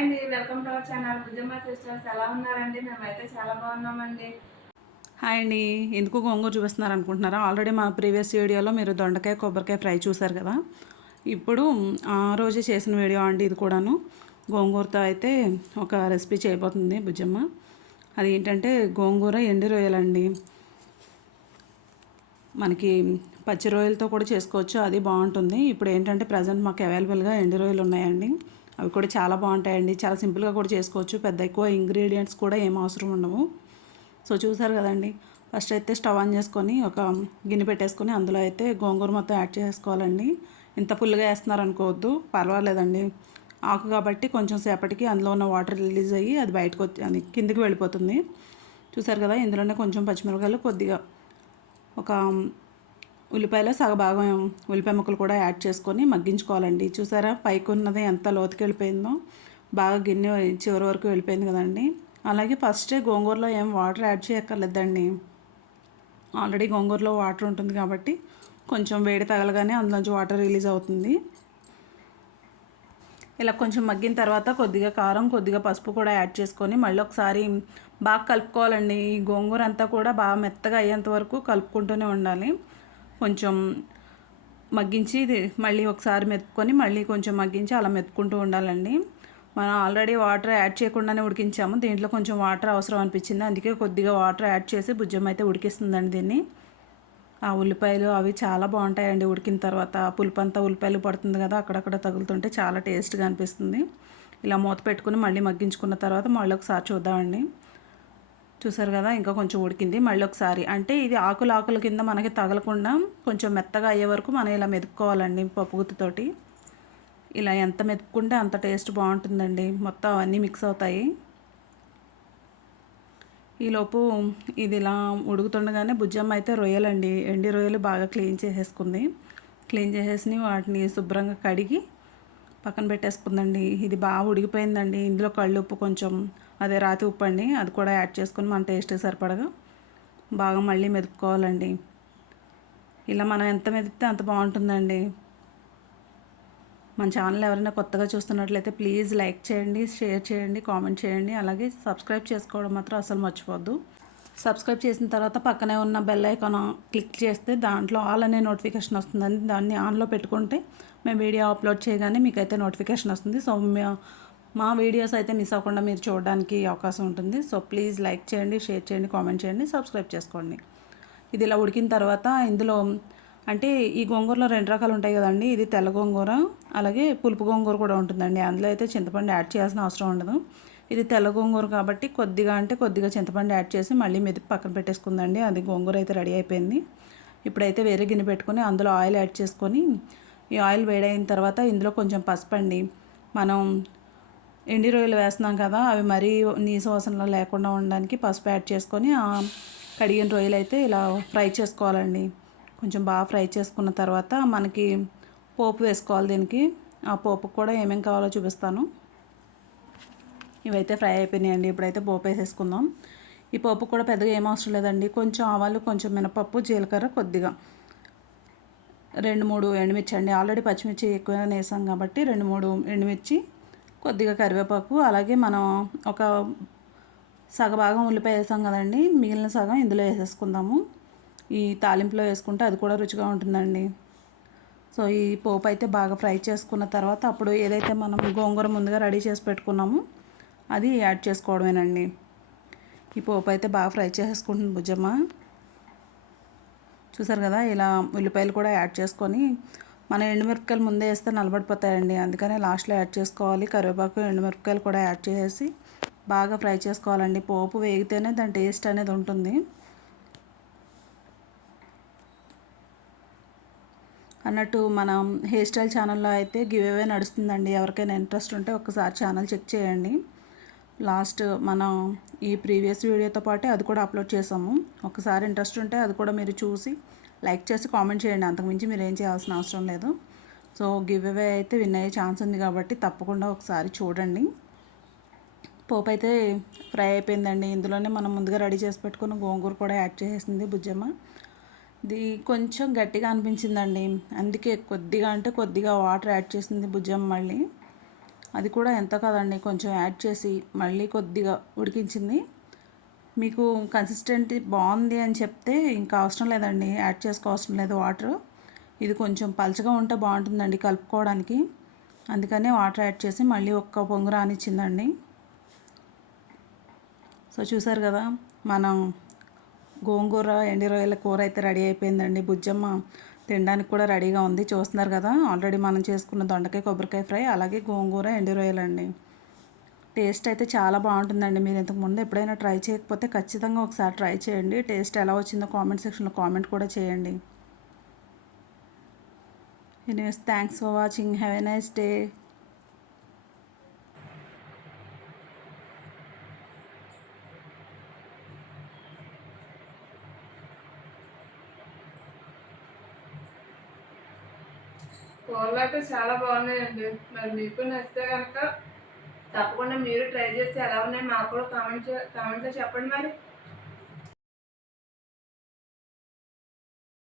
అండి. Welcome to our channel Bhujamma sisters. ఎలా ఉన్నారండి? మేమైతే చాలా బాగున్నామండి. హాయ్ అండి. ఎందుకు గోంగూర చూపిస్తున్నారు అనుకుంటున్నారా? ఆల్రెడీ మా ప్రీవియస్ వీడియోలో మీరు దొండకాయ కొబ్బరికాయ ఫ్రై చూసారు కదా. ఇప్పుడు ఆ రోజే చేసిన వీడియో అండి ఇది కూడాను. గోంగూరతో అయితే ఒక రెసిపీ చేయబోతుంది బుజ్జమ్మ. అది ఏంటంటే గోంగూర ఎండి రొయ్యలండి. మనకి పచ్చి రొయ్యలతో కూడా చేసుకోవచ్చు అది బాగుంటుంది. ఇప్పుడు ఏంటంటే ప్రజెంట్ మాకు అవైలబుల్గా ఎండి రొయ్యలు ఉన్నాయండి. అవి కూడా చాలా బాగుంటాయండి. చాలా సింపుల్గా కూడా చేసుకోవచ్చు. పెద్ద ఎక్కువ ఇంగ్రీడియంట్స్ కూడా ఏం అవసరం ఉండవు. సో చూసారు కదండి. ఫస్ట్ అయితే స్టవ్ ఆన్ చేసుకొని ఒక గిన్నె పెట్టేసుకొని అందులో అయితే గోంగూర మొత్తం యాడ్ చేసుకోవాలండి. ఇంత ఫుల్గా వేస్తున్నారు అనుకోవద్దు. పర్వాలేదండి. ఆకు కాబట్టి కొంచెం సేపటికి అందులో ఉన్న వాటర్ రిలీజ్ అయ్యి అది బయటకు అది కిందికి వెళ్ళిపోతుంది. చూసారు కదా ఇందులోనే కొంచెం పచ్చిమిరపకాయలు కొద్దిగా ఒక ఉల్లిపాయలో సగభాగం ఉల్లిపాయ ముక్కలు కూడా యాడ్ చేసుకొని మగ్గించుకోవాలండి. చూసారా? పైకి ఉన్నది ఎంత లోతుకి వెళ్ళిపోయిందో బాగా గిన్నె చివరి వరకు వెళ్ళిపోయింది కదండి. అలాగే ఫస్టే గోంగూరలో ఏం వాటర్ యాడ్ చేయక్కర్లేదండి. ఆల్రెడీ గోంగూరలో వాటర్ ఉంటుంది కాబట్టి కొంచెం వేడి తగలగానే అందులోంచి వాటర్ రిలీజ్ అవుతుంది. ఇలా కొంచెం మగ్గిన తర్వాత కొద్దిగా కారం కొద్దిగా పసుపు కూడా యాడ్ చేసుకొని మళ్ళీ ఒకసారి బాగా కలుపుకోవాలండి. ఈ గోంగూర అంతా కూడా బాగా మెత్తగా అయ్యేంత వరకు కలుపుకుంటూనే ఉండాలి. కొంచెం మగ్గించి ఇది మళ్ళీ ఒకసారి మెతుక్కొని మళ్ళీ కొంచెం మగ్గించి అలా మెతుక్కుంటూ ఉండాలండి. మనం ఆల్రెడీ వాటర్ యాడ్ చేయకుండానే ఉడికించాము. దీంట్లో కొంచెం వాటర్ అవసరం అనిపించింది. అందుకే కొద్దిగా వాటర్ యాడ్ చేసి భుజం అయితే ఉడికిస్తుందండి దీన్ని. ఆ ఉల్లిపాయలు అవి చాలా బాగుంటాయండి. ఉడికిన తర్వాత పులిపంతా ఉల్లిపాయలు పడుతుంది కదా అక్కడక్కడ తగులుతుంటే చాలా టేస్ట్గా అనిపిస్తుంది. ఇలా మూత పెట్టుకుని మళ్ళీ మగ్గించుకున్న తర్వాత మళ్ళీ ఒకసారి చూద్దామండి. చూసారు కదా ఇంకా కొంచెం ఉడికింది. మళ్ళీ ఒకసారి అంటే ఇది ఆకులు ఆకుల కింద మనకి తగలకుండా కొంచెం మెత్తగా అయ్యే వరకు మనం ఇలా మెదుపుకోవాలండి పప్పుగుత్తితోటి ఇలా ఎంత మెతుక్కుంటే అంత టేస్ట్ బాగుంటుందండి. మొత్తం అవన్నీ మిక్స్ అవుతాయి. ఈలోపు ఇది ఇలా ఉడుకుతుండగానే బుజ్జమ్మ అయితే రొయ్యలండి. ఎండి రొయ్యలు బాగా క్లీన్ చేసేసుకుంది. క్లీన్ చేసేసి వాటిని శుభ్రంగా కడిగి పక్కన పెట్టేసుకుందండి. ఇది బాగా ఉడికిపోయిందండి. ఇందులో కళ్ళు ఉప్పు కొంచెం అదే రాతి ఉప్పు అండి. అది కూడా యాడ్ చేసుకొని మన టేస్ట్ సరిపడగా బాగా మళ్ళీ మెదుపుకోవాలండి. ఇలా మనం ఎంత మెదిపితే అంత బాగుంటుందండి. మన ఛానల్ ఎవరైనా కొత్తగా చూస్తున్నట్లయితే ప్లీజ్ లైక్ చేయండి షేర్ చేయండి కామెంట్ చేయండి. అలాగే సబ్స్క్రైబ్ చేసుకోవడం మాత్రం అసలు మర్చిపోద్దు సబ్స్క్రైబ్ చేసిన తర్వాత పక్కనే ఉన్న బెల్ ఐకాన్ క్లిక్ చేస్తే దాంట్లో ఆల్ అనే నోటిఫికేషన్ వస్తుందండి. దాన్ని ఆన్లో పెట్టుకుంటే మేము వీడియో అప్లోడ్ చేయగానే మీకైతే నోటిఫికేషన్ వస్తుంది. సో మా వీడియోస్ అయితే మిస్ అవ్వకుండా మీరు చూడడానికి అవకాశం ఉంటుంది. సో ప్లీజ్ లైక్ చేయండి షేర్ చేయండి కామెంట్ చేయండి సబ్స్క్రైబ్ చేసుకోండి. ఇది ఇలా ఉడికిన తర్వాత ఇందులో అంటే ఈ గోంగూరలో రెండు రకాలు ఉంటాయి కదండి. ఇది తెల్ల గోంగూర అలాగే పులుపు గోంగూర కూడా ఉంటుందండి. అందులో అయితే చింతపండు యాడ్ చేయాల్సిన అవసరం ఉండదు. ఇది తెల్ల గోంగూర కాబట్టి కొద్దిగా అంటే కొద్దిగా చింతపండు యాడ్ చేసి మళ్ళీ మెదిపి పక్కన పెట్టేసుకుందండి. అది గోంగూర అయితే రెడీ అయిపోయింది. ఇప్పుడైతే వేరే గిన్నె పెట్టుకొని అందులో ఆయిల్ యాడ్ చేసుకొని ఈ ఆయిల్ వేడైన తర్వాత ఇందులో కొంచెం పసుపు అండి మనం ఎండి రొయ్యలు వేస్తున్నాం కదా అవి మరీ నీసు వాసనలో లేకుండా ఉండడానికి పసుపు యాడ్ చేసుకొని ఆ కడిగిన రొయ్యలు అయితే ఇలా ఫ్రై చేసుకోవాలండి. కొంచెం బాగా ఫ్రై చేసుకున్న తర్వాత మనకి పోపు వేసుకోవాలి దీనికి. ఆ పోపు కూడా ఏమేమి కావాలో చూపిస్తాను. ఇవైతే ఫ్రై అయిపోయినాయండి ఇప్పుడైతే పోపు వేసేసుకుందాం. ఈ పోపు కూడా పెద్దగా ఏం అవసరం లేదండి కొంచెం ఆవాలు కొంచెం మినపప్పు జీలకర్ర కొద్దిగా. రెండు మూడు ఎండుమిర్చి అండి ఆల్రెడీ పచ్చిమిర్చి ఎక్కువగా వేసాం కాబట్టి రెండు మూడు ఎండుమిర్చి కొద్దిగా కరివేపాకు అలాగే మనం ఒక సగభాగం ఉల్లిపాయ వేసాం కదండి. మిగిలిన సగం ఇందులో వేసేసుకుందాము. ఈ తాలింపులో వేసుకుంటే అది కూడా రుచిగా ఉంటుందండి. సో ఈ పోపు అయితే బాగా ఫ్రై చేసుకున్న తర్వాత అప్పుడు ఏదైతే మనం గోంగూర ముందుగా రెడీ చేసి పెట్టుకున్నామో అది యాడ్ చేసుకోవడమేనండి. ఈ పోపు అయితే బాగా ఫ్రై చేసేసుకుంటుంది భుజమ్మ చూసారు కదా ఇలా ఉల్లిపాయలు కూడా యాడ్ చేసుకొని మన ఎండుమిరపకాయలు ముందే వేస్తే నలబడిపోతాయండి. అందుకనే లాస్ట్లో యాడ్ చేసుకోవాలి. కరివేపాకు ఎండుమిరపకాయలు కూడా యాడ్ చేసి బాగా ఫ్రై చేసుకోవాలండి. పోపు వేగితేనే దాని టేస్ట్ అనేది ఉంటుంది. అన్నట్టు మనం హెయిర్ స్టైల్ ఛానల్లో అయితే గివ్ అవే నడుస్తుందండి. ఎవరికైనా ఇంట్రెస్ట్ ఉంటే ఒకసారి ఛానల్ చెక్ చేయండి. లాస్ట్ మనం ఈ ప్రీవియస్ వీడియోతో పాటే అది కూడా అప్లోడ్ చేసాము. ఒకసారి ఇంట్రెస్ట్ ఉంటే అది కూడా మీరు చూసి లైక్ చేసి కామెంట్ చేయండి. అంతకుమించి మీరు ఏం చేయాల్సిన అవసరం లేదు. సో గివ్ అవే అయితే విన్ అయ్యే ఛాన్స్ ఉంది కాబట్టి తప్పకుండా ఒకసారి చూడండి. పోపు అయితే ఫ్రై అయిపోయిందండి. ఇందులోనే మనం ముందుగా రెడీ చేసి పెట్టుకున్న గోంగూర కూడా యాడ్ చేసేసింది బుజ్జమ్మ. ఇది కొంచెం గట్టిగా అనిపించిందండి. అందుకే కొద్దిగా అంటే కొద్దిగా వాటర్ యాడ్ చేసింది భుజం మళ్ళీ. అది కూడా ఎంత కదండి కొంచెం యాడ్ చేసి మళ్ళీ కొద్దిగా ఉడికించింది. మీకు కన్సిస్టెంట్ బాగుంది అని చెప్తే ఇంకా అవసరం లేదండి. యాడ్ చేసుకోవసరం లేదు వాటర్ ఇది కొంచెం పలచగా ఉంటే బాగుంటుందండి కలుపుకోవడానికి. అందుకనే వాటర్ యాడ్ చేసి మళ్ళీ ఒక్క పొంగు రానిచ్చిందండి. సో చూసారు కదా మనం గోంగూర ఎండి రొయ్యల కూర అయితే రెడీ అయిపోయిందండి. బుజ్జమ్మ తినడానికి కూడా రెడీగా ఉంది. చూస్తున్నారు కదా ఆల్రెడీ మనం చేసుకున్న దొండకాయ కొబ్బరికాయ ఫ్రై అలాగే గోంగూర ఎండి రొయ్యలండి టేస్ట్ అయితే చాలా బాగుంటుందండి. మీరు ఇంతకుముందు ఎప్పుడైనా ట్రై చేయకపోతే ఖచ్చితంగా ఒకసారి ట్రై చేయండి. టేస్ట్ ఎలా వచ్చిందో కామెంట్ సెక్షన్లో కామెంట్ కూడా చేయండి. Anyways thanks for watching have a nice day అయితే చాలా బాగున్నాయండి. మరి మీకు నచ్చితే కనుక తప్పకుండా మీరు ట్రై చేసి ఎలా ఉన్నాయి మాకు కూడా కామెంట్ కామెంట్లో చెప్పండి మరి.